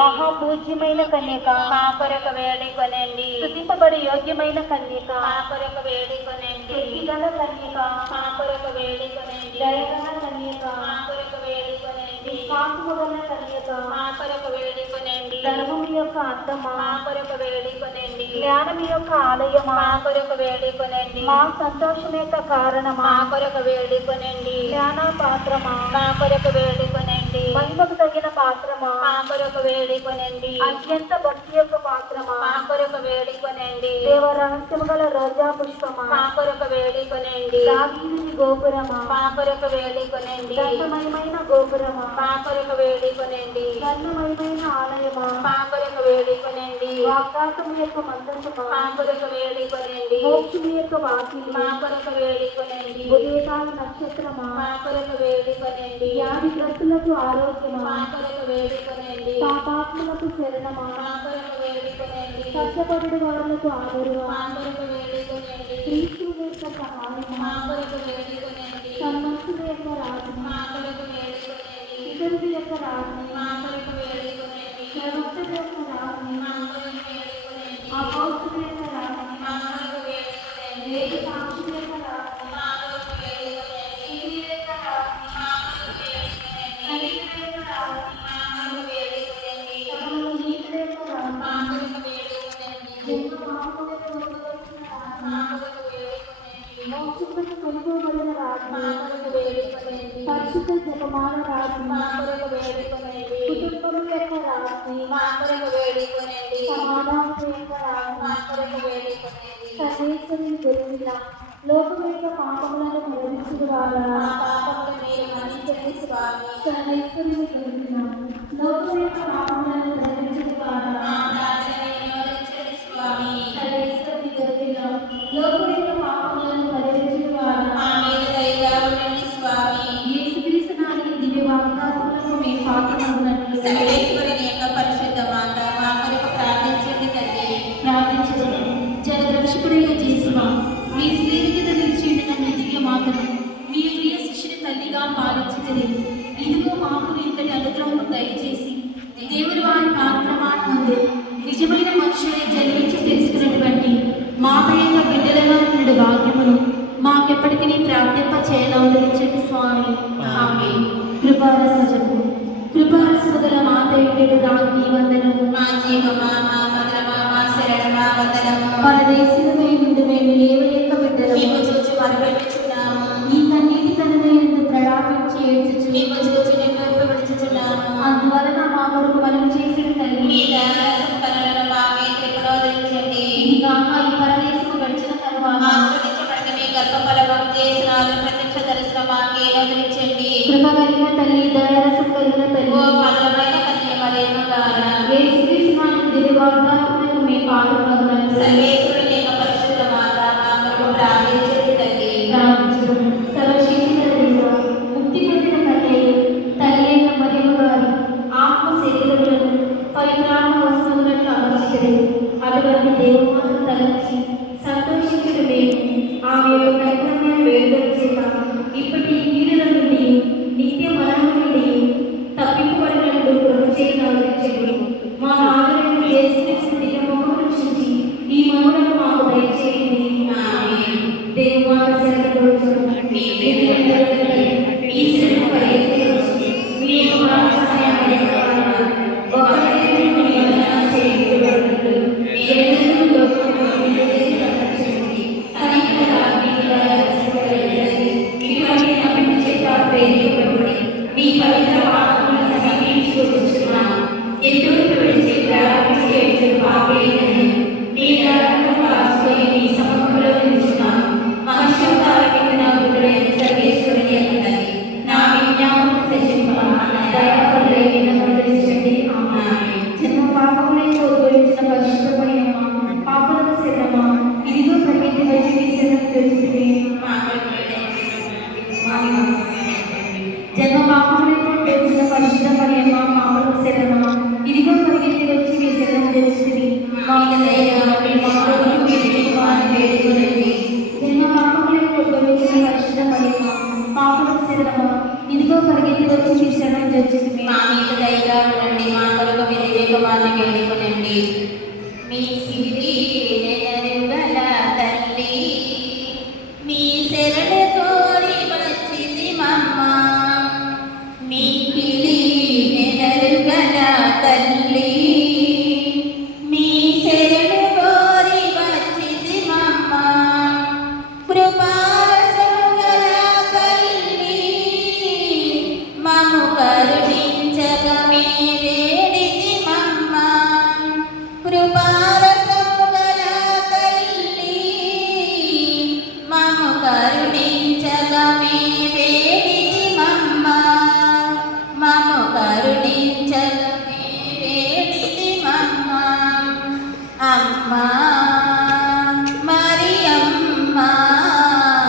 మహాపూజ్యమైన కన్యక. మా కొరకు వేడుకొనండి స్థుతింపబడి యోగ్యమైన కన్యక. మా కొరకు వేడుకొనండి శక్తిగల కన్యక. మా కొరకు వేడుకొనండి దయగల కన్యక. మా కొరకు వేడుకొనండి విశ్వాసముగల కన్యక. మా కొరకు వేడుకొనండి ధర్మము యొక్క అర్థమా? మా కొరకు వేడుకొనండి జ్ఞానం యొక్క ఆలయమా? మా కొరకు వేడుకొనండి మా సంతోషం యొక్క కారణమా? మా కొరకు వేడుకొనండి జ్ఞాన పాత్రమా కొరకు వేడుకొనండి మహిమకు తగిన పాత్రమా? మా కొరకు వేడుకొనండి అత్యంత భక్తి యొక్క పాత్రమా? మా కొరకు వేడుకొనండి దేవ రహస్యము గల రోజా పుష్పమా? మా కొరకు వేడుకొనండి దావీదుని గోపురమా? మా కొరకు వేడుకొనండి దంతమయమైన గోపురమా? మా కొరకు వేడుకొనండి వర్ణమయమైన ఆలయమా? కొరకు వేడుకొనండి వాగ్దాతము యొక్క మందసమా మా కొరకు వేడుకొనండి మోక్షము యొక్క వాకిలి మా కొరకు వేడుకొనండి ఉదయకాల నక్షత్రమా? మా కొరకు వేడుకొనండి వ్యాధిగ్రస్తులకు ఆరోగ్యమా? మా కొరకు వేడుకొనండి పాపాత్ములకు శరణమా? మా కొరకు వేడుకొనండి కష్టపడు వారులకు ఆదరువా? మా కొరకు వేడుకొనండి పరిశుద్ధ జపమాల రాజు మా కొరకు వేడుకొనండి కుటుంబం యొక్క రాజు మా కొరకు వేడుకొనండి సమాధానం యొక్క రాజు మా కొరకు వేడుకొనండి సర్వేశ్వరుని లోకం యొక్క పాపములను మరణించువారా మా పాపములు మీరు మన్నించండి స్వామి సర్వేశ్వరుని గెలిచిన లోకం యొక్క పాప సర్వేశ్వరుని యొక్క పరిశుద్ధ మాత మా కొరకు ప్రార్థించండి తల్లి ప్రార్థించదు జగద్రక్షకుడైన చేసువా మీ స్త్రీల కింద నిలిచి ఉండిన మీ దివ్య మాతను మీ ప్రియ శిష్యుని తల్లిగా పాలించదు ఇదిగో మాకు ఇంతటి అనుగ్రహం దయచేసి దేవుని వారి ముందు నిజమైన మనుషుని జన్మించి తెలుసుకున్నటువంటి మాత యొక్క బిడ్డలుగా నుండి భాగ్యమును మాకెప్పటికీ ప్రాప్తింప చేయనవదరించండి స్వామి. ఆమె కృపారసజము కృపారసము గల మాత వందనము మా జీవమా మా మధురమా మా శరణమా వందనము పరదేశికమై నుండి మేము లేవలేక బిడ్డలము మేము చూచి మరుపెట్టుచున్నాము ఈ కన్నీటి ప్రలాపించి ఏడ్చుచు మేము చూచి నిన్ను విడుచుచున్నాము అందువలన మా కొరకు మనం చేసిన తల్లి మీ దయారసం పనులను మా మీద ఇది కాక ఈ పరదేశము గడిచిన తరువాత ఆశ్రదించబడిన మీ గర్భఫలము చేసిన ప్రత్యక్ష దర్శనం మాకే వదిలించండి. కృప కలిగిన తల్లి దయారసం కలిగిన తల్లి. నామమున దివ్య వాగ్దానములకు మీ పాత్రమగునట్లు సర్వేశ్వరుని యొక్క ఆమేన్. దేవాల ఇష్టపడలేమా మామూలు శరణమా ఇదిగో పరిగెత్తి వచ్చి మీ శరణం తెలుస్తుంది ఇదిగో పరిగెత్తి వచ్చి మీ శరణం తెలుస్తుంది మా మీద దయగా ఉండండి మా కొరకు మీ వివేకమాన్ని వేడుకునండి